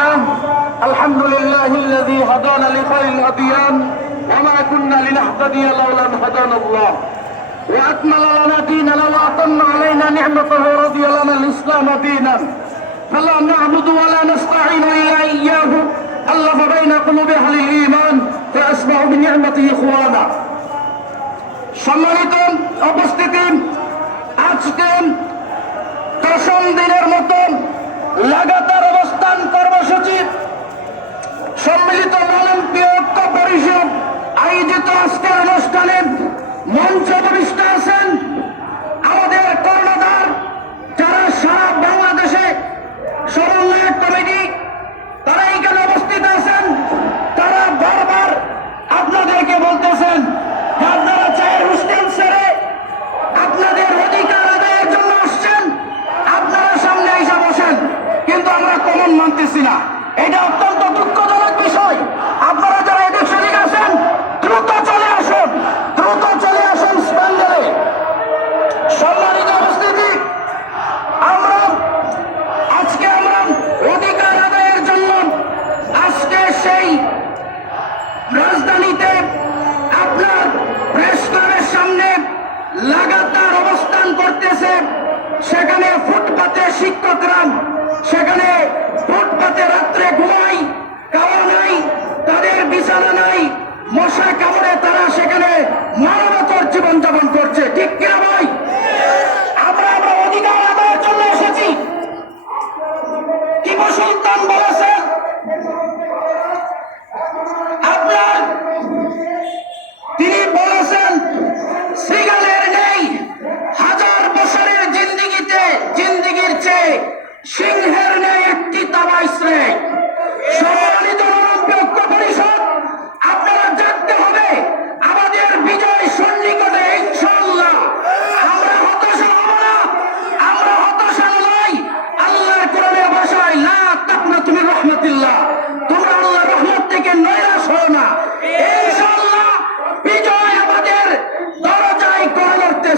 الله الحمد لله الذي هدانا لخير الأديان وما كنا لنهتدي لولا أن هدانا الله. وأكمل لنا ديننا أتم علينا نعمته ورضي لنا الإسلام دينا. فلا نعبد ولا نستعين إلا إياه. ألف بين قلوب أهل الإيمان. فأسمع بنعمته إخوانا. সম্মানিত উপস্থিতি আজকে দশম দিনের মতন লাগাতার অবস্থান কর্মসূচি সম্মিলিত মানবীয় ঐক্য পরিষদ আয়োজিত আজকের অনুষ্ঠানে মঞ্চ প্রতিষ্ঠা দিয়েছে সেখানে ফুটপাতে শিক্ষকরা সেখানে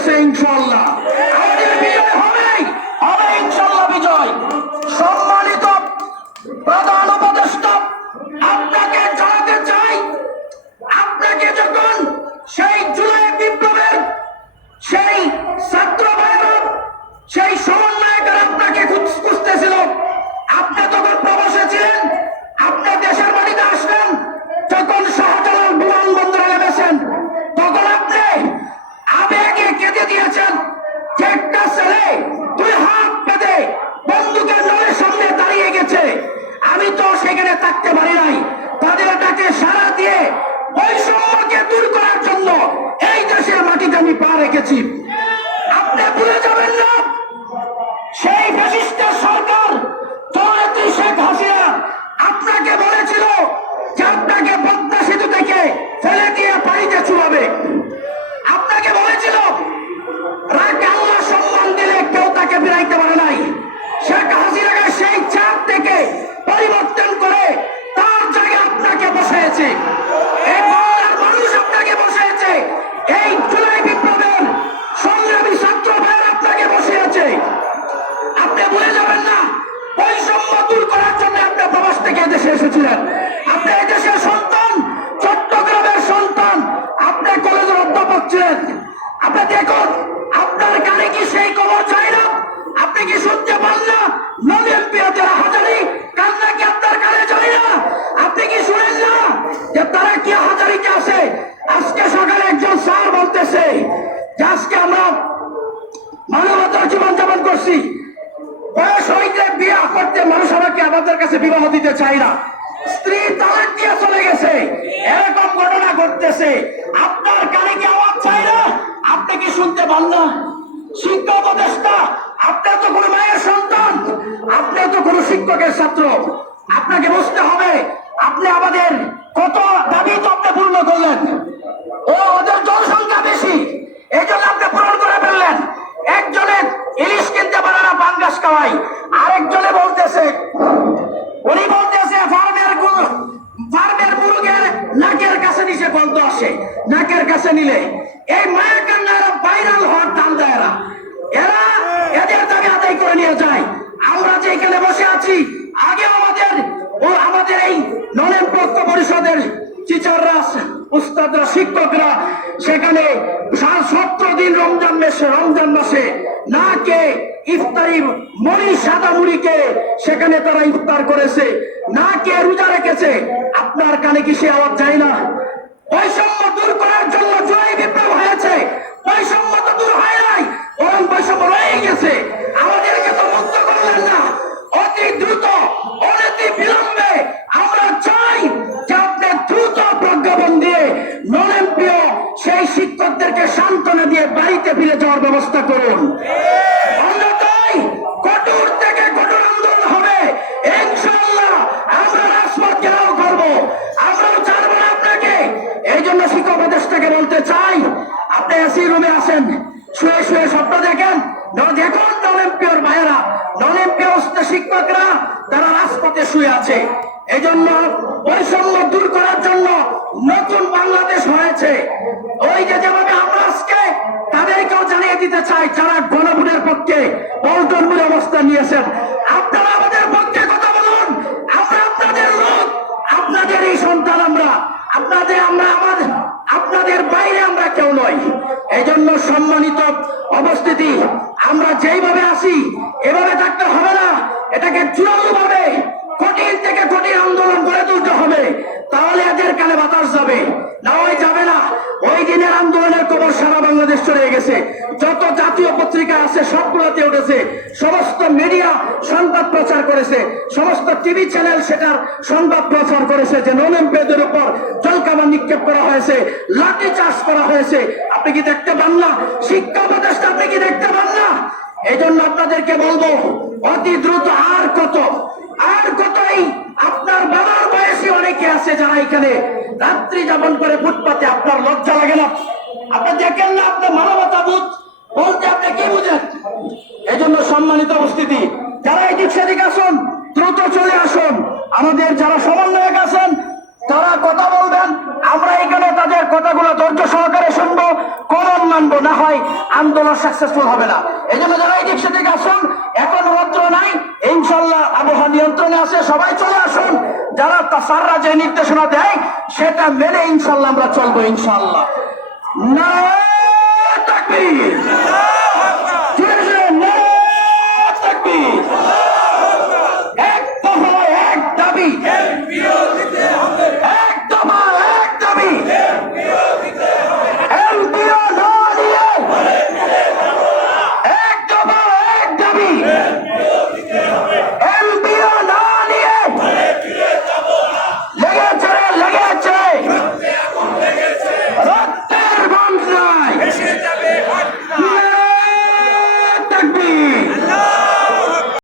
গেছে ইনশাল্লাহ রেখেছি আপনি ভুলে যাবেন না। সেই ফ্যাসিস্টের সরকার তরুণী শেখ হাসিনা আপনাকে বলেছিল থেকে দেশে এসেছিলেন। আমাদের কাছে বিবাহ দিতে চাই না। স্ত্রী তালাক দিয়ে চলে গেছে। এরকম ঘটনা ঘটতেছে। আপনার কানে কি আওয়াজ চাই না? আপনি কি শুনতে পান না? শিক্ষক উপদেষ্টা, আপনি তো কোনো মায়ের সন্তান। আপনি তো কোনো শিক্ষকের ছাত্র। আপনাকে বুঝতে হবে, আপনি আমাদের কত দাবি তো আপনি পূর্ণ করলেন। কাছে নিলে এই মায়া কান্নারা বাইরাল হওয়ার দান দেয় এরা এরা এদের দাবি আদায় করে নিয়ে যায়। আমরা যে এখানে বসে আছি, আগে আমাদের ও আমাদের এই নলেন পক্ষ পরিষদের টিচাররা উস্তাদরা, শিক্ষকরা, সেখানে দিন রমজান মাসে রমজান মাসে না কে ইফতারি মরি সাদা মুড়িকে সেখানে তারা ইফতার করেছে, না কে রোজা রেখেছে, আপনার কানে কি সে আওয়াজ যায় না? বৈষম্য দূর করার জন্য জয় বিপ্লব হয়েছে। বৈষম্য তো দূর হয় নাই, বরং বৈষম্য রয়ে গেছে। আমাদেরকে তো মুক্ত করলেন না। অতি দ্রুত, অনতি বিলম্বে আমরা চাই যে দ্রুত প্রজ্ঞাপন দিয়ে নলেম্পিয় সেই শিক্ষকদেরকে সান্ত্বনা দিয়ে বাড়িতে ফিরে যাওয়ার ব্যবস্থা করুন। জন্য শিক্ষক উপদেষ্টাকে বলতে চাই, আপনি এসি রুমে আসেন, শুয়ে শুয়ে স্বপ্ন দেখেন দেখুন নন এমপিওর ভাইয়েরা নন এমপিওর শিক্ষকরা তারা রাজপথে শুয়ে আছে। এই জন্য বৈষম্য দূর করার জন্য নতুন বাংলাদেশ হয়েছে। ওই যে যেভাবে আমরা আজকে তাদেরকেও জানিয়ে দিতে চাই, যারা গণভোটের পক্ষে পল্টনপুর অবস্থান নিয়েছেন, আপনারা আমাদের পক্ষে কথা বলুন। আমরা আপনাদের লোক, আপনাদের এই সন্তান আমরা। আপনাদের আমরা আমাদের আপনাদের বাইরে আমরা কেউ নই। এই জন্য সম্মানিত অবস্থিতি, আমরা যেইভাবে আসি এভাবে থাকতে হবে না। এটাকে চূড়ান্ত ভাবে কঠিন থেকে কঠিন আন্দোলন গড়ে তুলতে হবে। তাহলে এদের কানে বাতাস যাবে। না ওই যাবে না। ওই দিনের আন্দোলনের খবর সারা বাংলাদেশ চলে গেছে। যত আছে, সবগুলোতে উঠেছে। সমস্ত মিডিয়া সংবাদ প্রচার করেছে। সমস্ত টিভি চ্যানেল সেটার সংবাদ প্রচার করেছে যে নলেন পেদের উপর জলকামান নিক্ষেপ করা হয়েছে, লাঠি চাষ করা হয়েছে। আপনি কি দেখতে পান না? শিক্ষা উপদেষ্টা, আপনি কি দেখতে পান না? এই জন্য আপনাদেরকে বলব, অতি দ্রুত আর কত, আর কতই আপনার বাবার বয়সী অনেকে আছে যারা এখানে রাত্রি যাপন করে ফুটপাতে আপনার লজ্জা লাগে না। আপনি দেখেন না আপনার মানবতা বোধ বলতে আপনি কি বুঝেন এই জন্য সম্মানিত উপস্থিতি। যারা এদিক সেদিক আসুন, দ্রুত চলে আসুন। আমাদের যারা সমন্বয়ক আছেন, তারা কথা বলবেন। আমরা এখানে তাদের কথাগুলো ধৈর্য সহকারে শুনব। কোন মানবো না হয়, আন্দোলন সাকসেসফুল হবে না। এই জন্য যারা এদিক সেদিক আসুন, এখন মাত্র নাই, ইনশাল্লাহ আবহাওয়া নিয়ন্ত্রণে আছে, সবাই চলে আসুন। যারা স্যাররা যে নির্দেশনা দেয়, সেটা মেনে ইনশাল্লাহ আমরা চলবো ইনশাল্লাহ। না